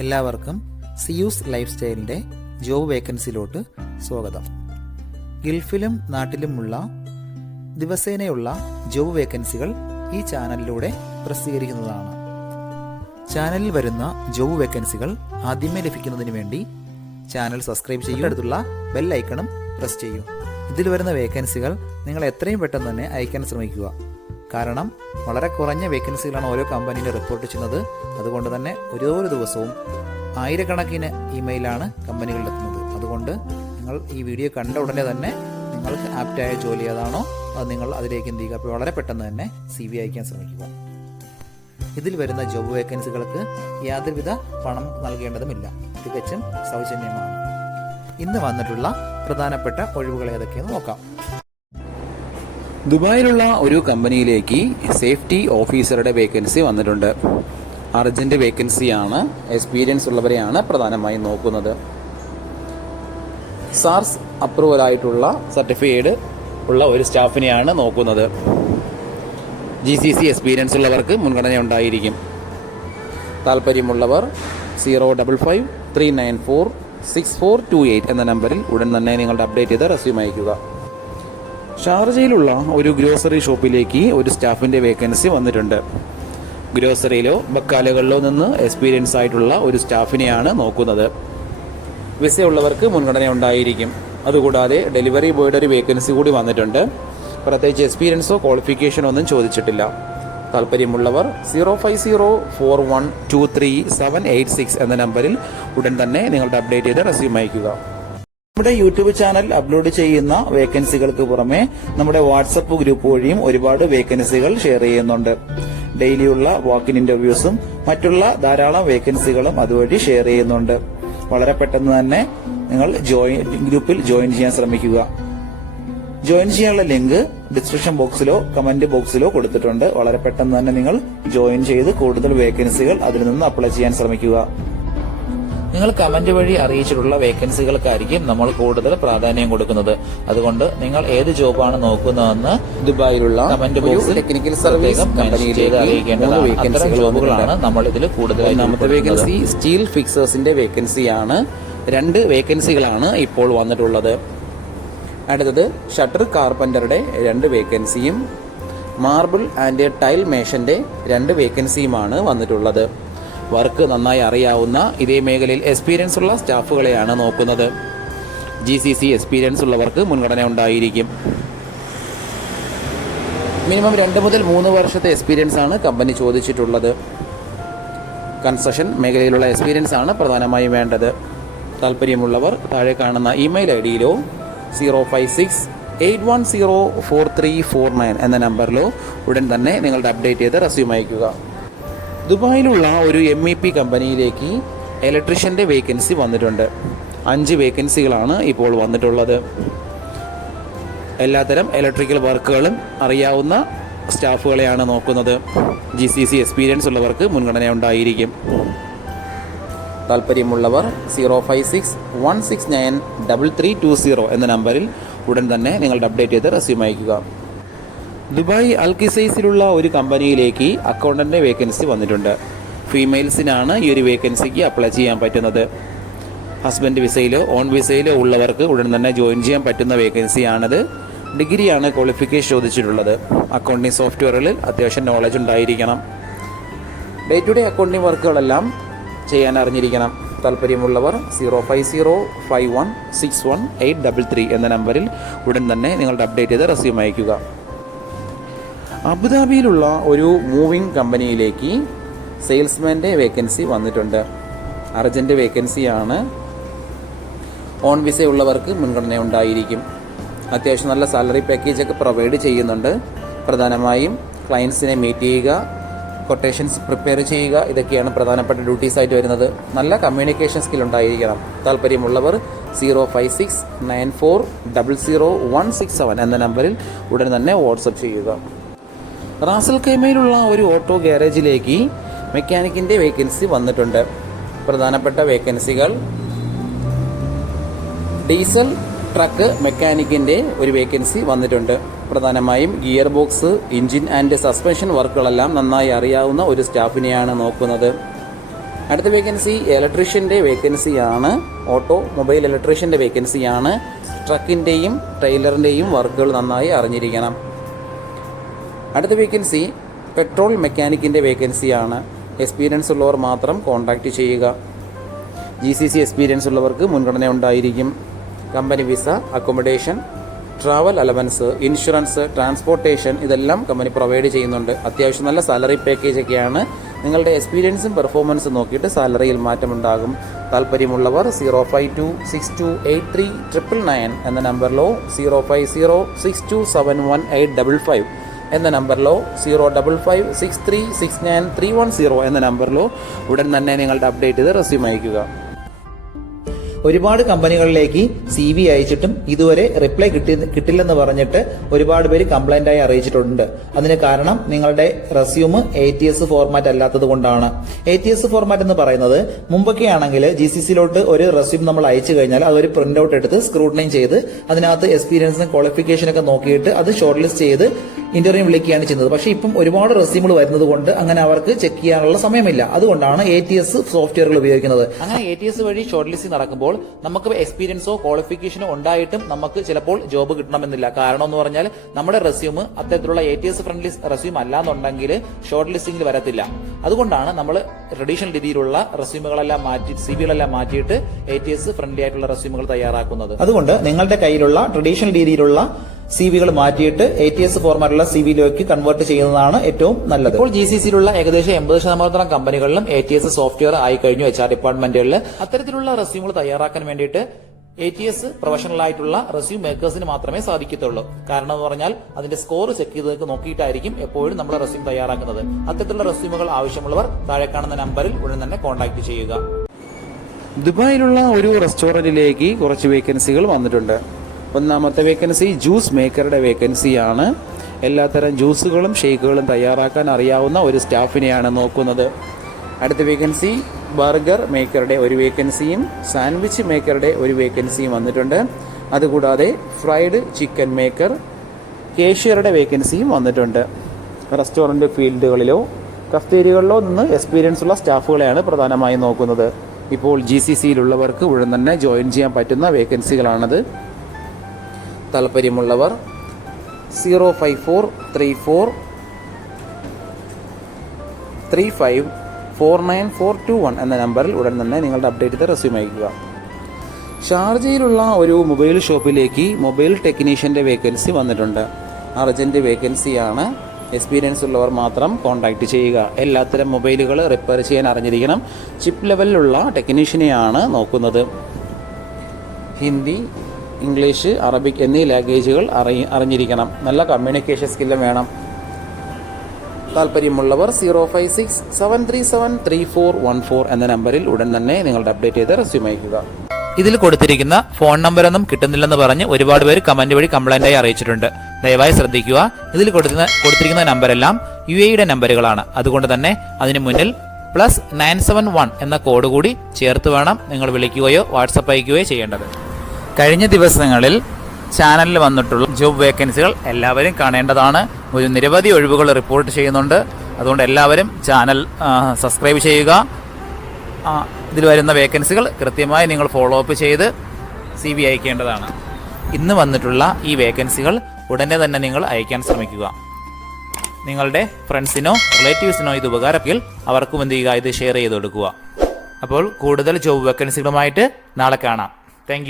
എല്ലാവർക്കും Zeus life സ്റ്റൈലിൻ്റെ job വേക്കൻസിയിലോട്ട് സ്വാഗതം. ഗൾഫിലും നാട്ടിലുമുള്ള ദിവസേനയുള്ള job വേക്കൻസികൾ ഈ ചാനലിലൂടെ പ്രസിദ്ധീകരിക്കുന്നതാണ്. ചാനലിൽ വരുന്ന ജോബ് വേക്കൻസികൾ ആദ്യമേ ലഭിക്കുന്നതിന് വേണ്ടി ചാനൽ സബ്സ്ക്രൈബ് ചെയ്യുക, അടുത്തുള്ള ബെൽ ഐക്കണും പ്രസ് ചെയ്യൂ. ഇതിൽ വരുന്ന വേക്കൻസികൾ നിങ്ങൾ എത്രയും പെട്ടെന്ന് തന്നെ അയക്കാൻ ശ്രമിക്കുക. കാരണം വളരെ കുറഞ്ഞ വേക്കൻസികളാണ് ഓരോ കമ്പനിയിലും റിപ്പോർട്ട് ചെയ്യുന്നത്. അതുകൊണ്ട് തന്നെ ഓരോ ദിവസവും ആയിരക്കണക്കിന് ഇമെയിലാണ് കമ്പനികളിലെത്തുന്നത്. അതുകൊണ്ട് നിങ്ങൾ ഈ വീഡിയോ കണ്ട ഉടനെ തന്നെ നിങ്ങൾക്ക് ആപ്റ്റായ ജോലി ഏതാണോ അത് നിങ്ങൾ അതിലേക്ക് എന്ത് ചെയ്യുക, അപ്പോൾ വളരെ പെട്ടെന്ന് തന്നെ CV അയക്കാൻ ശ്രമിക്കുക. ഇതിൽ വരുന്ന ജോബ് വേക്കൻസികൾക്ക് യാതൊരുവിധ പണം നൽകേണ്ടതുമില്ല, തികച്ചും സൗജന്യമാണ്. ഇന്ന് വന്നിട്ടുള്ള പ്രധാനപ്പെട്ട ഒഴിവുകൾ ഏതൊക്കെയെന്ന് നോക്കാം. ദുബായിലുള്ള ഒരു കമ്പനിയിലേക്ക് സേഫ്റ്റി ഓഫീസറുടെ വേക്കൻസി വന്നിട്ടുണ്ട്. അർജന്റ് വേക്കൻസിയാണ്. എക്സ്പീരിയൻസ് ഉള്ളവരെയാണ് പ്രധാനമായും നോക്കുന്നത്. സാർസ് അപ്രൂവൽ ആയിട്ടുള്ള സർട്ടിഫൈഡ് ഉള്ള ഒരു സ്റ്റാഫിനെയാണ് നോക്കുന്നത്. GCC എക്സ്പീരിയൻസ് ഉള്ളവർക്ക് മുൻഗണന ഉണ്ടായിരിക്കും. താല്പര്യമുള്ളവർ 055-394-6428 എന്ന നമ്പറിൽ ഉടൻ തന്നെ നിങ്ങളുടെ അപ്ഡേറ്റ് ചെയ്ത റെസ്യൂം അയയ്ക്കുക. ഷാർജയിലുള്ള ഒരു ഗ്രോസറി ഷോപ്പിലേക്ക് ഒരു സ്റ്റാഫിന്റെ വേക്കൻസി വന്നിട്ടുണ്ട്. ഗ്രോസറിയിലോ ബക്കാലകളിലോ നിന്ന് എക്സ്പീരിയൻസ് ആയിട്ടുള്ള ഒരു സ്റ്റാഫിനെയാണ് നോക്കുന്നത്. വിസ ഉള്ളവർക്ക് മുൻഗണന ഉണ്ടായിരിക്കും. അതുകൂടാതെ ഡെലിവറി ബോയുടെ ഒരു വേക്കൻസി കൂടി വന്നിട്ടുണ്ട്. പ്രത്യേകിച്ച് എക്സ്പീരിയൻസോ ക്വാളിഫിക്കേഷനോ ഒന്നും ചോദിച്ചിട്ടില്ല. താല്പര്യമുള്ളവർ 05041237786 എന്ന നമ്പറിൽ ഉടൻ തന്നെ നിങ്ങളുടെ അപ്ഡേറ്റ് ചെയ്ത് റെസ്യൂം അയയ്ക്കുക. നമ്മുടെ യൂട്യൂബ് ചാനൽ അപ്ലോഡ് ചെയ്യുന്ന വേക്കൻസികൾക്ക് പുറമെ നമ്മുടെ വാട്സപ്പ് ഗ്രൂപ്പ് വഴിയും ഒരുപാട് വേക്കൻസികൾ ഷെയർ ചെയ്യുന്നുണ്ട്. ഡെയിലിയുള്ള വാക്കിൻ ഇന്റർവ്യൂസും മറ്റുള്ള ധാരാളം വേക്കൻസികളും അതുവഴി ഷെയർ ചെയ്യുന്നുണ്ട്. വളരെ പെട്ടെന്ന് തന്നെ നിങ്ങൾ ഗ്രൂപ്പിൽ ജോയിൻ ചെയ്യാൻ ശ്രമിക്കുക. ജോയിൻ ചെയ്യാനുള്ള ലിങ്ക് ഡിസ്ക്രിപ്ഷൻ ബോക്സിലോ കമന്റ് ബോക്സിലോ കൊടുത്തിട്ടുണ്ട്. വളരെ പെട്ടെന്ന് തന്നെ നിങ്ങൾ ജോയിൻ ചെയ്ത് കൂടുതൽ വേക്കൻസികൾ അതിൽ നിന്ന് അപ്ലൈ ചെയ്യാൻ ശ്രമിക്കുക. നിങ്ങൾ കമന്റ് വഴി അറിയിച്ചിട്ടുള്ള വേക്കൻസികൾക്കായിരിക്കും നമ്മൾ കൂടുതൽ പ്രാധാന്യം കൊടുക്കുന്നത്. അതുകൊണ്ട് നിങ്ങൾ ഏത് ജോബാണ് നോക്കുന്നതെന്ന് ദുബായിലുള്ള കമന്റ് ബോക്സിൽ ടെക്നിക്കൽ സർവീസ് കമ്പനിയിലേക്ക് അറിയിക്കേണ്ടതാണ്. ജോബുകളാണ് നമ്മൾ ഇതിൽ കൂടുതൽ. ഒന്നാമത്തെ വേക്കൻസി സ്റ്റീൽ ഫിക്സേഴ്സിന്റെ വേക്കൻസിയാണ്. 2 വേക്കൻസികളാണ് ഇപ്പോൾ വന്നിട്ടുള്ളത്. അടുത്തത് ഷട്ടർ കാർപ്പന്ററുടെ 2 വേക്കൻസിയും മാർബിൾ ആൻഡ് ടൈൽ മേഷന്റെ 2 വേക്കൻസിയുമാണ് വന്നിട്ടുള്ളത്. വർക്ക് നന്നായി അറിയാവുന്ന ഇതേ മേഖലയിൽ എക്സ്പീരിയൻസ് ഉള്ള സ്റ്റാഫുകളെയാണ് നോക്കുന്നത്. GCC എക്സ്പീരിയൻസ് ഉള്ളവർക്ക് മുൻഗണന ഉണ്ടായിരിക്കും. മിനിമം 2 മുതൽ 3 വർഷത്തെ എക്സ്പീരിയൻസ് ആണ് കമ്പനി ചോദിച്ചിട്ടുള്ളത്. കൺസ്ട്രക്ഷൻ മേഖലയിലുള്ള എക്സ്പീരിയൻസ് ആണ് പ്രധാനമായും വേണ്ടത്. താല്പര്യമുള്ളവർ താഴെ കാണുന്ന ഇമെയിൽ ID-യിലോ 056-810-4349 എന്ന നമ്പറിലോ ഉടൻ തന്നെ നിങ്ങളുടെ അപ്ഡേറ്റ് ചെയ്ത് റെസ്യൂം അയയ്ക്കുക. ദുബായിലുള്ള ഒരു MEP കമ്പനിയിലേക്ക് ഇലക്ട്രീഷ്യന്റെ വേക്കൻസി വന്നിട്ടുണ്ട്. 5 വേക്കൻസികളാണ് ഇപ്പോൾ വന്നിട്ടുള്ളത്. എല്ലാത്തരം ഇലക്ട്രിക്കൽ വർക്കുകളും അറിയാവുന്ന സ്റ്റാഫുകളെയാണ് നോക്കുന്നത്. GCC എക്സ്പീരിയൻസ് ഉള്ളവർക്ക് മുൻഗണന ഉണ്ടായിരിക്കും. താല്പര്യമുള്ളവർ 056-169-3320 എന്ന നമ്പറിൽ ഉടൻ തന്നെ നിങ്ങളുടെ അപ്ഡേറ്റ് ചെയ്ത് റെസ്യൂം അയയ്ക്കുക. ദുബായ് അൽക്കിസൈസിലുള്ള ഒരു കമ്പനിയിലേക്ക് അക്കൗണ്ടന്റ് വേക്കൻസി വന്നിട്ടുണ്ട്. ഫീമെയിൽസിനാണ് ഈ ഒരു വേക്കൻസിക്ക് അപ്ലൈ ചെയ്യാൻ പറ്റുന്നത്. ഹസ്ബൻഡ് വിസയിലോ ഓൺ വിസയിലോ ഉള്ളവർക്ക് ഉടൻ തന്നെ ജോയിൻ ചെയ്യാൻ പറ്റുന്ന വേക്കൻസിയാണിത്. ഡിഗ്രിയാണ് ക്വാളിഫിക്കേഷൻ ചോദിച്ചിട്ടുള്ളത്. അക്കൗണ്ടിംഗ് സോഫ്റ്റ്വെയറിൽ അത്യാവശ്യം നോളജ് ഉണ്ടായിരിക്കണം. ഡേ ടു ഡേ അക്കൗണ്ടിംഗ് വർക്കുകളെല്ലാം ചെയ്യാൻ അറിഞ്ഞിരിക്കണം. താല്പര്യമുള്ളവർ 0505161-833 എന്ന നമ്പറിൽ ഉടൻ തന്നെ നിങ്ങളുടെ അപ്ഡേറ്റ് ചെയ്ത് റെസ്യൂം അയയ്ക്കുക. അബുദാബിയിലുള്ള ഒരു മൂവിംഗ് കമ്പനിയിലേക്ക് സെയിൽസ്മാൻ്റെ വേക്കൻസി വന്നിട്ടുണ്ട്. അർജന്റ് വേക്കൻസിയാണ്. ഓൺ വിസ ഉള്ളവർക്ക് മുൻഗണന ഉണ്ടായിരിക്കും. അത്യാവശ്യം നല്ല സാലറി പാക്കേജൊക്കെ പ്രൊവൈഡ് ചെയ്യുന്നുണ്ട്. പ്രധാനമായും ക്ലയൻസിനെ മീറ്റ് ചെയ്യുക, കൊട്ടേഷൻസ് പ്രിപ്പയർ ചെയ്യുക, ഇതൊക്കെയാണ് പ്രധാനപ്പെട്ട ഡ്യൂട്ടീസ് ആയിട്ട് വരുന്നത്. നല്ല കമ്മ്യൂണിക്കേഷൻ സ്കിൽ ഉണ്ടായിരിക്കണം. താല്പര്യമുള്ളവർ 056-9400-167 എന്ന നമ്പറിൽ ഉടൻ തന്നെ വാട്സപ്പ് ചെയ്യുക. റാസൽ ഖൈമയിലുള്ള ഒരു ഓട്ടോ ഗ്യാരേജിലേക്ക് മെക്കാനിക്കിന്റെ വേക്കൻസി വന്നിട്ടുണ്ട്. പ്രധാനപ്പെട്ട വേക്കൻസികൾ ഡീസൽ ട്രക്ക് മെക്കാനിക്കിന്റെ ഒരു വേക്കൻസി വന്നിട്ടുണ്ട്. പ്രധാനമായും gear box, engine and suspension വർക്കുകളെല്ലാം നന്നായി അറിയാവുന്ന ഒരു സ്റ്റാഫിനെയാണ് നോക്കുന്നത്. അടുത്ത വേക്കൻസി ഇലക്ട്രീഷ്യൻ്റെ വേക്കൻസിയാണ്. ഓട്ടോമൊബൈൽ ഇലക്ട്രീഷ്യൻ്റെ വേക്കൻസിയാണ്. ട്രക്കിൻ്റെയും ട്രെയിലറിൻ്റെയും വർക്കുകൾ നന്നായി അറിഞ്ഞിരിക്കണം. അടുത്ത വേക്കൻസി പെട്രോൾ മെക്കാനിക്കിൻ്റെ വേക്കൻസിയാണ്. എക്സ്പീരിയൻസ് ഉള്ളവർ മാത്രം കോൺടാക്റ്റ് ചെയ്യുക. GCC എക്സ്പീരിയൻസ് ഉള്ളവർക്ക് മുൻഗണന ഉണ്ടായിരിക്കും. Company visa, accommodation, travel allowance, insurance, transportation ഇതെല്ലാം കമ്പനി പ്രൊവൈഡ് ചെയ്യുന്നുണ്ട്. അത്യാവശ്യം നല്ല സാലറി പാക്കേജൊക്കെയാണ്. നിങ്ങളുടെ എക്സ്പീരിയൻസും പെർഫോമൻസും നോക്കിയിട്ട് സാലറിയിൽ മാറ്റമുണ്ടാകും. താല്പര്യമുള്ളവർ 052628399 എന്ന നമ്പറിലോ 05062718555 എന്ന നമ്പറിലോ 05563693110 എന്ന നമ്പറിലോ ഉടൻ തന്നെ നിങ്ങളുടെ അപ്ഡേറ്റ് ചെയ്ത് റെസ്യൂം അയയ്ക്കുക. ഒരുപാട് കമ്പനികളിലേക്ക് CV അയച്ചിട്ടും ഇതുവരെ റിപ്ലൈ കിട്ടില്ലെന്ന് പറഞ്ഞിട്ട് ഒരുപാട് പേര് കംപ്ലൈന്റ് ആയി അറിയിച്ചിട്ടുണ്ട്. അതിന് കാരണം നിങ്ങളുടെ റെസ്യൂം ATS ഫോർമാറ്റ് അല്ലാത്തത് കൊണ്ടാണ്. ATS ഫോർമാറ്റ് എന്ന് പറയുന്നത് മുമ്പൊക്കെ ആണെങ്കിൽ GCCയിലോട്ട് ഒരു റെസ്യൂം നമ്മൾ അയച്ചു കഴിഞ്ഞാൽ അതൊരു പ്രിന്റ് ഔട്ട് എടുത്ത് സ്ക്രൂട്ടനൈൻ ചെയ്ത് അതിനകത്ത് എക്സ്പീരിയൻസും ക്വാളിഫിക്കേഷനൊക്കെ നോക്കിയിട്ട് അത് ഷോർട്ട് ലിസ്റ്റ് ചെയ്ത് ഇന്റർവ്യൂ വിളിക്കുകയാണ് ചെയ്യുന്നത്. പക്ഷേ ഇപ്പം ഒരുപാട് റെസ്യൂമുകൾ വരുന്നത് കൊണ്ട് അങ്ങനെ അവർക്ക് ചെക്ക് ചെയ്യാനുള്ള സമയമില്ല. അതുകൊണ്ടാണ് ATS സോഫ്റ്റ്വെയറുകൾ ഉപയോഗിക്കുന്നത്. അങ്ങനെ ATS വഴി ഷോർട്ട് ലിസ്റ്റിംഗ് നടക്കുമ്പോൾ നമുക്ക് എക്സ്പീരിയൻസോ ക്വാളിഫിക്കേഷനോ ഉണ്ടായിട്ടും നമുക്ക് ചിലപ്പോൾ ജോബ് കിട്ടണമെന്നില്ല. കാരണം എന്ന് പറഞ്ഞാൽ നമ്മുടെ റെസ്യൂം അത്തരത്തിലുള്ള ATS ഫ്രണ്ട്ലി റെസ്യൂം അല്ലാന്നുണ്ടെങ്കിൽ ഷോർട്ട് ലിസ്റ്റിംഗിൽ വരത്തില്ല. അതുകൊണ്ടാണ് നമ്മൾ ട്രഡീഷണൽ രീതിയിലുള്ള റെസ്യൂമുകളെല്ലാം മാറ്റി CVകളെല്ലാം മാറ്റിയിട്ട് ATS ഫ്രണ്ട്ലി ആയിട്ടുള്ള റെസ്യൂമുകൾ തയ്യാറാക്കുന്നത്. അതുകൊണ്ട് നിങ്ങളുടെ കയ്യിലുള്ള ട്രഡീഷണൽ രീതിയിലുള്ള CVകൾ മാറ്റിയിട്ട് ATS ഫോർമാറ്റുള്ള CVയിലേക്ക് കൺവേർട്ട് ചെയ്യുന്നതാണ് ഏറ്റവും നല്ലത്. ഇപ്പോൾ GCCയിലുള്ള ഏകദേശം 80% കമ്പനികളിലും ATS സോഫ്റ്റ്വെയർ ആയി കഴിഞ്ഞു. HR ഡിപ്പാർട്ട്മെന്റുകളിൽ അത്തരത്തിലുള്ള റെസ്യൂമുകൾ തയ്യാറാക്കാൻ വേണ്ടിയിട്ട് ATS പ്രൊഫഷണൽ ആയിട്ടുള്ള റെസ്യൂം മേക്കേഴ്സിന് മാത്രമേ സാധിക്കത്തുള്ളൂ. കാരണം എന്ന് പറഞ്ഞാൽ അതിന്റെ സ്കോർ ചെക്ക് ചെയ്ത് നോക്കിയിട്ടായിരിക്കും എപ്പോഴും നമ്മൾ റെസ്യൂം തയ്യാറാക്കുന്നത്. അത്തരത്തിലുള്ള റെസ്യൂമുകൾ ആവശ്യമുള്ളവർ താഴെ കാണുന്ന നമ്പറിൽ ഉടൻ തന്നെ കോൺടാക്ട് ചെയ്യുക. ദുബായിലുള്ള ഒരു റെസ്റ്റോറൻറ്റിലേക്ക് കുറച്ച് വേക്കൻസികൾ വന്നിട്ടുണ്ട്. ഒന്നാമത്തെ വേക്കൻസി ജ്യൂസ് മേക്കറുടെ വേക്കൻസിയാണ്. എല്ലാത്തരം ജ്യൂസുകളും ഷേക്കുകളും തയ്യാറാക്കാൻ അറിയാവുന്ന ഒരു സ്റ്റാഫിനെയാണ് നോക്കുന്നത്. അടുത്ത വേക്കൻസി ബർഗർ മേക്കറുടെ ഒരു വേക്കൻസിയും സാൻഡ്വിച്ച് മേക്കറുടെ ഒരു വേക്കൻസിയും വന്നിട്ടുണ്ട്. അതുകൂടാതെ ഫ്രൈഡ് ചിക്കൻ മേക്കർ, കേഷ്യറുടെ വേക്കൻസിയും വന്നിട്ടുണ്ട്. റെസ്റ്റോറൻറ്റ് ഫീൽഡുകളിലോ കഫ്തേരിയകളിലോ നിന്ന് എക്സ്പീരിയൻസ് ഉള്ള സ്റ്റാഫുകളെയാണ് പ്രധാനമായും നോക്കുന്നത്. ഇപ്പോൾ GCCയിലുള്ളവർക്ക് ഉടൻ തന്നെ ജോയിൻ ചെയ്യാൻ പറ്റുന്ന വേക്കൻസികളാണത്. താല്പര്യമുള്ളവർ 0543435494421 എന്ന നമ്പറിൽ ഉടൻ തന്നെ നിങ്ങളുടെ അപ്ഡേറ്റ് ചെയ്ത് റെസ്യൂം അയക്കുക. ഷാർജയിലുള്ള ഒരു മൊബൈൽ ഷോപ്പിലേക്ക് മൊബൈൽ ടെക്നീഷ്യൻ്റെ വേക്കൻസി വന്നിട്ടുണ്ട്. അർജന്റ് വേക്കൻസിയാണ്. എക്സ്പീരിയൻസ് ഉള്ളവർ മാത്രം കോൺടാക്ട് ചെയ്യുക. എല്ലാത്തരം മൊബൈലുകൾ റിപ്പയർ ചെയ്യാൻ അറിഞ്ഞിരിക്കണം. ചിപ്പ് ലെവലിലുള്ള ടെക്നീഷ്യനെയാണ് നോക്കുന്നത്. ഹിന്ദി, ഇംഗ്ലീഷ്, അറബിക് എന്നീ ലാംഗ്വേജുകൾ അറിഞ്ഞിരിക്കണം. നല്ല കമ്മ്യൂണിക്കേഷൻ സ്കില്ലും വേണം. താല്പര്യമുള്ളവർ 05673733414 എന്ന നമ്പറിൽ ഉടൻ തന്നെ നിങ്ങളുടെ അപ്ഡേറ്റ് ചെയ്ത് റെസ്യൂം അയക്കുക. ഇതിൽ കൊടുത്തിരിക്കുന്ന ഫോൺ നമ്പറൊന്നും കിട്ടുന്നില്ലെന്ന് പറഞ്ഞ് ഒരുപാട് പേര് കമന്റ് വഴി കംപ്ലൈന്റ് ആയി അറിയിച്ചിട്ടുണ്ട്. ദയവായി ശ്രദ്ധിക്കുക. ഇതിൽ കൊടുത്തിരിക്കുന്ന നമ്പരെല്ലാം UAE നമ്പറുകളാണ്. അതുകൊണ്ട് തന്നെ അതിന് മുന്നിൽ +971 എന്ന കോഡ് കൂടി ചേർത്ത് വേണം നിങ്ങൾ വിളിക്കുകയോ വാട്സപ്പ് അയക്കുകയോ ചെയ്യേണ്ടത്. കഴിഞ്ഞ ദിവസങ്ങളിൽ ചാനലിൽ വന്നിട്ടുള്ള ജോബ് വേക്കൻസികൾ എല്ലാവരും കാണേണ്ടതാണ്. ഒരു നിരവധി ഒഴിവുകൾ റിപ്പോർട്ട് ചെയ്യുന്നുണ്ട്. അതുകൊണ്ട് എല്ലാവരും ചാനൽ സബ്സ്ക്രൈബ് ചെയ്യുക. ഇതിൽ വരുന്ന വേക്കൻസികൾ കൃത്യമായി നിങ്ങൾ ഫോളോ അപ്പ് ചെയ്ത് CV അയക്കേണ്ടതാണ്. ഇന്ന് വന്നിട്ടുള്ള ഈ വേക്കൻസികൾ ഉടനെ തന്നെ നിങ്ങൾ അയക്കാൻ ശ്രമിക്കുക. നിങ്ങളുടെ ഫ്രണ്ട്സിനോ റിലേറ്റീവ്സിനോ ഇത് ഉപകാരമെങ്കിൽ അവർക്കും എന്ത് ചെയ്യുക, ഇത് ഷെയർ ചെയ്ത് കൊടുക്കുക. അപ്പോൾ കൂടുതൽ ജോബ് വേക്കൻസികളുമായിട്ട് നാളെ കാണാം. താങ്ക്